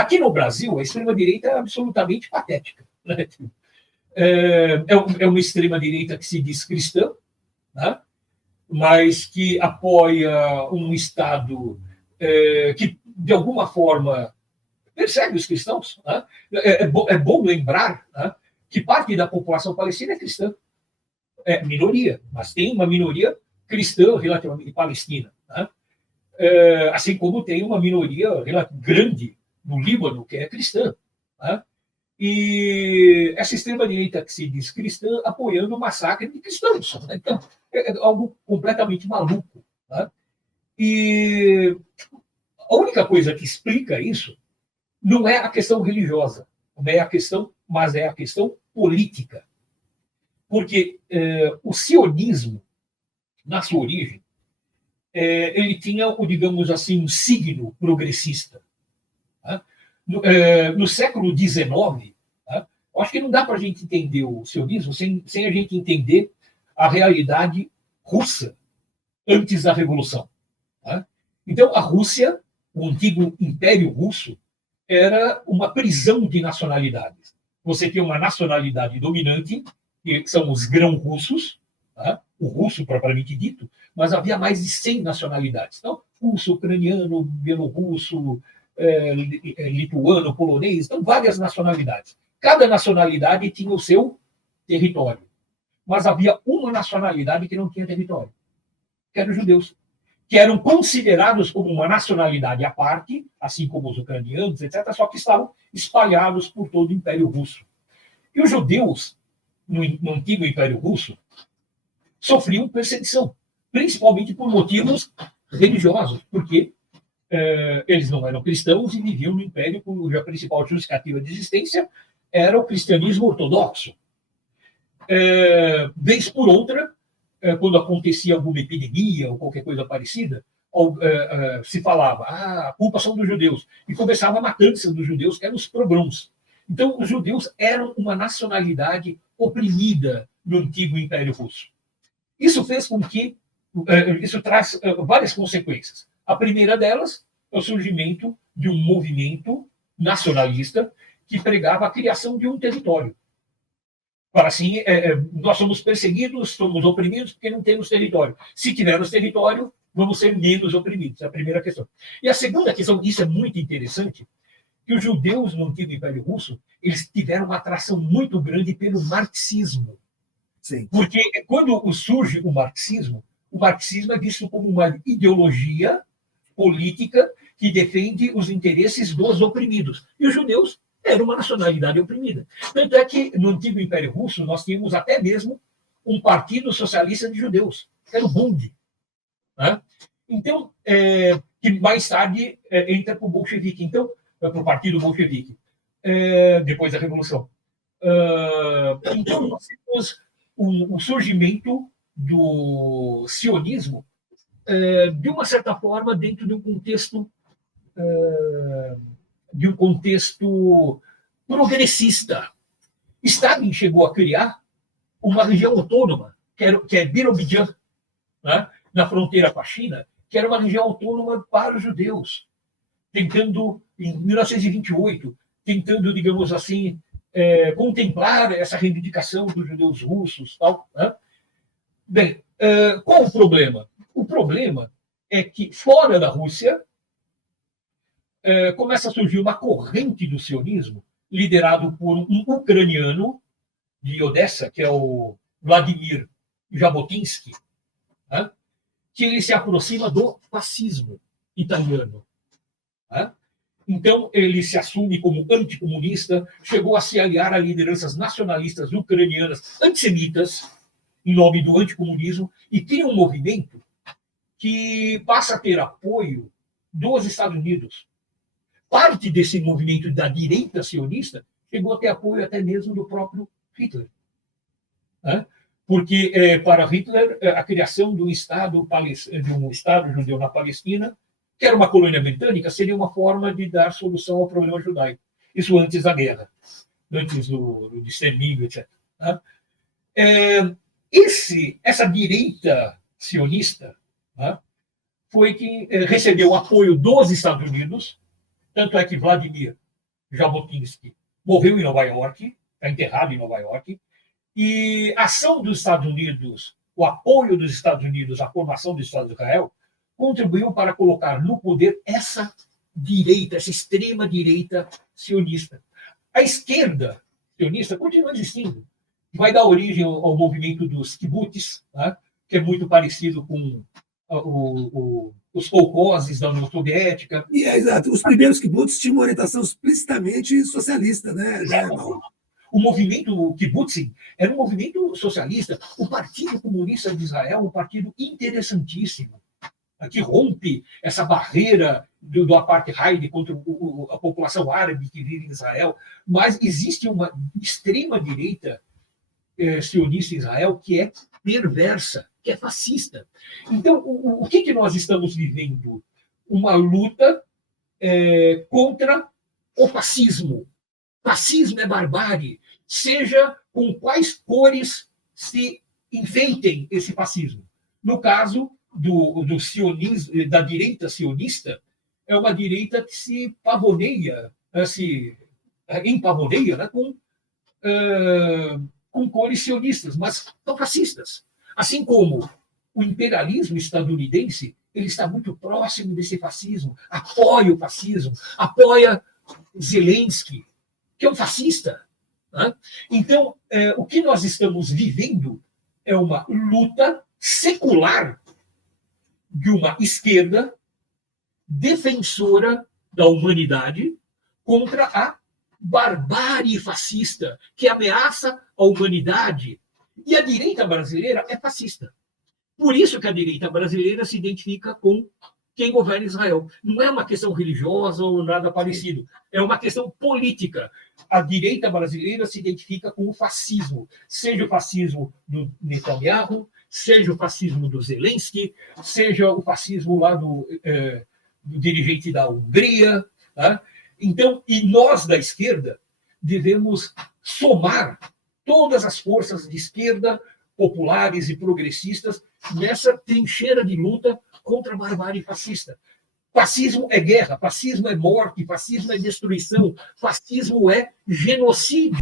Aqui no Brasil, a extrema-direita é absolutamente patética. Né? É uma extrema-direita que se diz cristã, né? Mas que apoia um Estado que, de alguma forma, persegue os cristãos. Né? É bom lembrar, né, que parte da população palestina é cristã. É minoria, mas tem uma minoria cristã relativamente palestina. Né? Assim como tem uma minoria grande no Líbano que é cristã. Né? E essa extrema-direita que se diz cristã apoiando o massacre de cristãos. Né? Então, é algo completamente maluco. Né? E a única coisa que explica isso não é a questão religiosa, não é a questão, mas é a questão política. Porque o sionismo, na sua origem, ele tinha, digamos assim, um signo progressista. Né? No século XIX, né, acho que não dá para a gente entender o sionismo sem a gente entender a realidade russa antes da Revolução. Né? Então, a Rússia, o antigo Império Russo, era uma prisão de nacionalidades. Você tinha uma nacionalidade dominante, que são os grão-russos, tá? O russo propriamente dito, mas havia mais de 100 nacionalidades. Então, russo, ucraniano, bielorrusso, lituano, polonês, então várias nacionalidades. Cada nacionalidade tinha o seu território. Mas havia uma nacionalidade que não tinha território, que eram os judeus, que eram considerados como uma nacionalidade à parte, assim como os ucranianos, etc., só que estavam espalhados por todo o Império Russo. E os judeus, no antigo Império Russo, sofriam perseguição, principalmente por motivos religiosos, porque eles não eram cristãos e viviam no Império cuja principal justificativa de existência era o cristianismo ortodoxo. Vez por outra, quando acontecia alguma epidemia ou qualquer coisa parecida, se falava, a culpa são dos judeus, e começava a matança dos judeus, que eram os pogroms. Então, os judeus eram uma nacionalidade oprimida no antigo Império Russo. Isso fez com que, isso traz várias consequências. A primeira delas é o surgimento de um movimento nacionalista que pregava a criação de um território. Para assim, nós somos perseguidos, somos oprimidos porque não temos território. Se tivermos território, vamos ser menos oprimidos. É a primeira questão. E a segunda questão, isso é muito interessante, que os judeus no antigo Império Russo, eles tiveram uma atração muito grande pelo marxismo. Sim. Porque quando surge o marxismo é visto como uma ideologia política que defende os interesses dos oprimidos. E os judeus eram uma nacionalidade oprimida. Tanto é que no antigo Império Russo nós tínhamos até mesmo um partido socialista de judeus, que era o Bund. Né? Então, que mais tarde entra para o bolchevique. Então, para o partido bolchevique, depois da Revolução. Então, nós temos o surgimento do sionismo, de uma certa forma, dentro de um contexto progressista. Stalin chegou a criar uma região autônoma, que é Birobidzhan, né, na fronteira com a China, que era uma região autônoma para os judeus, tentando, em 1928, digamos assim, contemplar essa reivindicação dos judeus russos. Tal, né? Bem, qual o problema? O problema é que, fora da Rússia, começa a surgir uma corrente do sionismo, liderado por um ucraniano de Odessa, que é o Vladimir Jabotinsky, né? Que ele se aproxima do fascismo italiano. Né? Então, ele se assume como anticomunista, chegou a se aliar a lideranças nacionalistas ucranianas antissemitas, em nome do anticomunismo, e cria um movimento que passa a ter apoio dos Estados Unidos. Parte desse movimento da direita sionista chegou a ter apoio até mesmo do próprio Hitler. Né? Porque, para Hitler, a criação de um Estado judeu na Palestina, que era uma colônia britânica, seria uma forma de dar solução ao problema judaico. Isso antes da guerra, antes do extermínio, etc. Né? Essa direita sionista, né, foi que recebeu o apoio dos Estados Unidos, tanto é que Vladimir Jabotinsky morreu em Nova York, está enterrado em Nova York, e a ação dos Estados Unidos, o apoio dos Estados Unidos à formação do Estado de Israel, contribuiu para colocar no poder essa direita, essa extrema-direita sionista. A esquerda sionista continua existindo. Vai dar origem ao movimento dos kibbutz, né, que é muito parecido com os kolkhozes da União Soviética. Exato. Os primeiros kibbutz tinham uma orientação explicitamente socialista, né, Mauro? O movimento kibbutzim era um movimento socialista. O Partido Comunista de Israel é um partido interessantíssimo, que rompe essa barreira do apartheid contra a população árabe que vive em Israel. Mas existe uma extrema-direita sionista em Israel que é perversa, que é fascista. Então, o que nós estamos vivendo? Uma luta contra o fascismo. Fascismo é barbárie, seja com quais cores se enfeitem esse fascismo. No caso do sionismo, da direita sionista, é uma direita que se pavoneia, se empavoneia, né, com cores sionistas, mas são fascistas. Assim como o imperialismo estadunidense, ele está muito próximo desse fascismo, apoia o fascismo, apoia Zelensky, que é um fascista. Né? Então, o que nós estamos vivendo é uma luta secular de uma esquerda defensora da humanidade contra a barbárie fascista que ameaça a humanidade. E a direita brasileira é fascista. Por isso que a direita brasileira se identifica com quem governa Israel. Não é uma questão religiosa ou nada parecido. É uma questão política. A direita brasileira se identifica com o fascismo. Seja o fascismo do Netanyahu, seja o fascismo do Zelensky, seja o fascismo lá do dirigente da Hungria. Tá? Então, e nós da esquerda devemos somar todas as forças de esquerda, populares e progressistas, nessa trincheira de luta contra a barbárie fascista. Fascismo é guerra, fascismo é morte, fascismo é destruição, fascismo é genocídio.